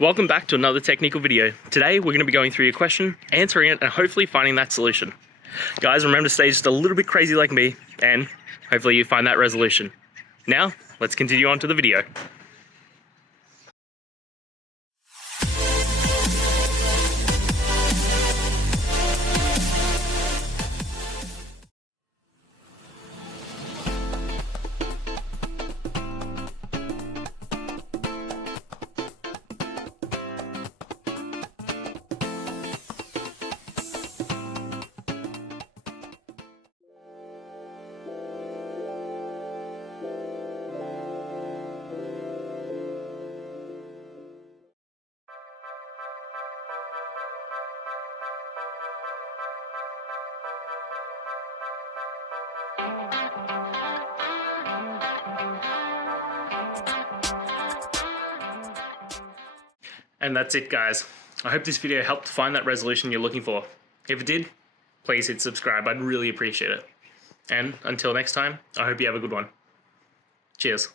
Welcome back to another technical video. Today we're going to be going through your question, answering it, and hopefully finding that solution. Guys, remember to stay just a little bit crazy like me, and hopefully you find that resolution. Now, let's continue on to the video. And that's it, guys. I hope this video helped find that resolution you're looking for. If it did, please hit subscribe. I'd really appreciate it. And until next time, I hope you have a good one. Cheers.